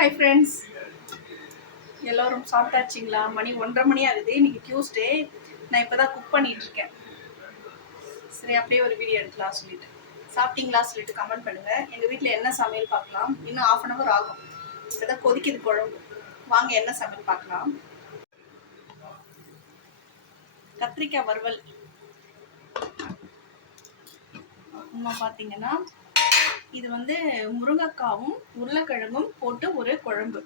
Hi friends, எல்லோரும் சாப்பிட்டாச்சிங்களா? மணி 1:30 மணி ஆகுது. இன்னைக்கு டியூஸ்டே. நான் இப்போ தான் குக் பண்ணிட்டு இருக்கேன். சரி, அப்படியே ஒரு வீடியோ எடுக்கலாம் சொல்லிட்டு. சாப்பிட்டீங்களா சொல்லிட்டு கமெண்ட் பண்ணுங்க. எங்கள் வீட்டில் என்ன சமையல் பார்க்கலாம். இன்னும் 1/2 hour ஆகும். இப்போ தான் கொதிக்குது குழம்பு. வாங்க என்ன சமையல் பார்க்கலாம். கத்திரிக்காய் வறுவல். அப்புறமா பார்த்தீங்கன்னா இது வந்து முருங்கைக்காவும் உருளைக்கிழங்கும் போட்டு ஒரு குழம்பு.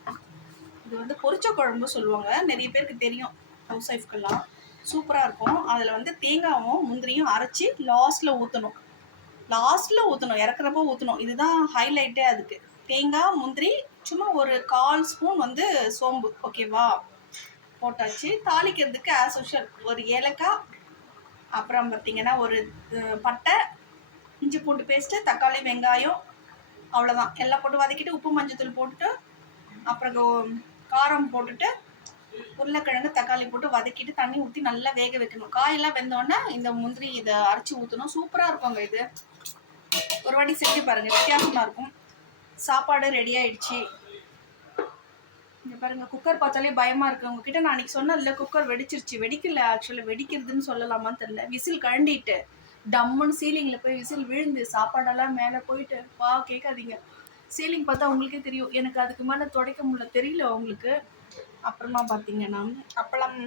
இது வந்து பொரிச்ச குழம்பு சொல்லுவாங்க, நிறைய பேருக்கு தெரியும், ஹவுஸ் ஒய்ஃப்கெல்லாம் சூப்பராக இருக்கும். அதில் வந்து தேங்காயும் முந்திரியும் அரைச்சி லாஸ்ட்டில் ஊற்றணும், இறக்குறப்போ ஊற்றணும். இதுதான் ஹைலைட்டே. அதுக்கு தேங்காய் முந்திரி சும்மா ஒரு 1/4 ஸ்பூன் வந்து சோம்பு, ஓகேவா, போட்டாச்சு. தாளிக்கிறதுக்கு ஆஸ் யூஷுவல் ஒரு ஏலக்காய், அப்புறம் பார்த்தீங்கன்னா ஒரு பட்டை, இஞ்சி பூண்டு பேஸ்ட்டு, தக்காளி, வெங்காயம், அவ்வளோதான். எல்லாம் போட்டு வதக்கிட்டு உப்பு மஞ்சத்தூள் போட்டுட்டு அப்புறம் காரம் போட்டுட்டு உருளைக்கிழங்கு தக்காளி போட்டு வதக்கிட்டு தண்ணி ஊற்றி நல்லா வேக வைக்கணும். காயெல்லாம் வெந்தோடனே இந்த முந்திரி இதை அரைச்சி ஊற்றணும். சூப்பராக இருக்குங்க. இது ஒரு வாட்டி செஞ்சு பாருங்கள், வித்தியாசமாக இருக்கும். சாப்பாடு ரெடி ஆயிடுச்சு. இங்கே பாருங்கள், குக்கர் பார்த்தாலே பயமாக இருக்குது. உங்ககிட்ட நான் அன்றைக்கி சொன்னேன்ல, குக்கர் வெடிச்சிருச்சு. வெடிக்கல, ஆக்சுவலாக வெடிக்கிறதுன்னு சொல்லலாமான்னு தெரியல. விசில் கழண்டிட்டு டம்முன்னு சீலிங்கில் போய் விசில் விழுந்து சாப்பாடெல்லாம் மேலே போயிட்டு கேட்காதீங்க. சீலிங் பார்த்தா உங்களுக்கே தெரியும். எனக்கு அதுக்கு மேலே துடைக்க முடியல, தெரியல உங்களுக்கு. அப்புறமா பார்த்தீங்கன்னா அப்பளம்.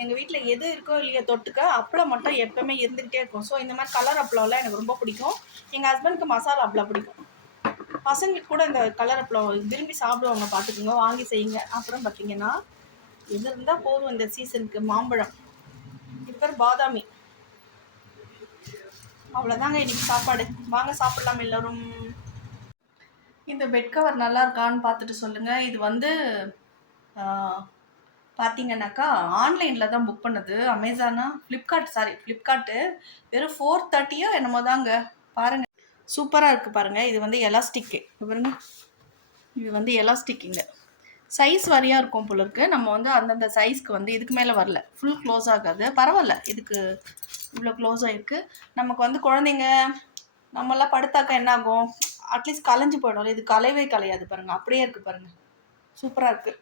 எங்கள் வீட்டில் எது இருக்கோ இல்லையோ தொட்டுக்க அப்பளம் மட்டும் எப்போவுமே இருந்துக்கிட்டே இருக்கும். ஸோ இந்த மாதிரி கலர் அப்பளம்லாம் எனக்கு ரொம்ப பிடிக்கும். எங்கள் ஹஸ்பண்டுக்கு மசாலா அப்பளம் பிடிக்கும். பசங்களுக்கு கூட இந்த கலர் அப்பளம் விரும்பி சாப்பிடுவாங்க, பார்த்துக்குங்க, வாங்கி செய்யுங்க. அப்புறம் பார்த்தீங்கன்னா எது இருந்தால் போதும் இந்த சீசனுக்கு. மாம்பழம், இப்போ பாதாமி, அவ்வளோதாங்க இன்னைக்கு சாப்பாடு. வாங்க சாப்பிடலாம் எல்லோரும். இந்த பெட் கவர் நல்லா இருக்கான்னு பார்த்துட்டு சொல்லுங்கள். இது வந்து பார்த்தீங்கன்னாக்கா ஆன்லைனில் தான் புக் பண்ணது. அமேசானா ஃப்ளிப்கார்ட்டு. வெறும் 430 என்னமோ தாங்க. பாருங்கள், சூப்பராக இருக்குது பாருங்கள். இது வந்து எலாஸ்டிக்கு பாருங்க. இது வந்து எலாஸ்டிக்குங்க. சைஸ் வாரியாக இருக்கும் போல இருக்குது. நம்ம வந்து அந்தந்த சைஸ்க்கு வந்து இதுக்கு மேலே வரல, ஃபுல் க்ளோஸ் ஆகாது. பரவாயில்ல, இதுக்கு இவ்வளோ க்ளோஸ் ஆகிருக்கு. நமக்கு வந்து குழந்தைங்க நம்மளாம் படுத்தாக்கா என்ன ஆகும், அட்லீஸ்ட் கலைஞ்சு போயிடும். இது கலையவே கலையாது பாருங்கள், அப்படியே இருக்குது பாருங்கள். சூப்பராக இருக்குது.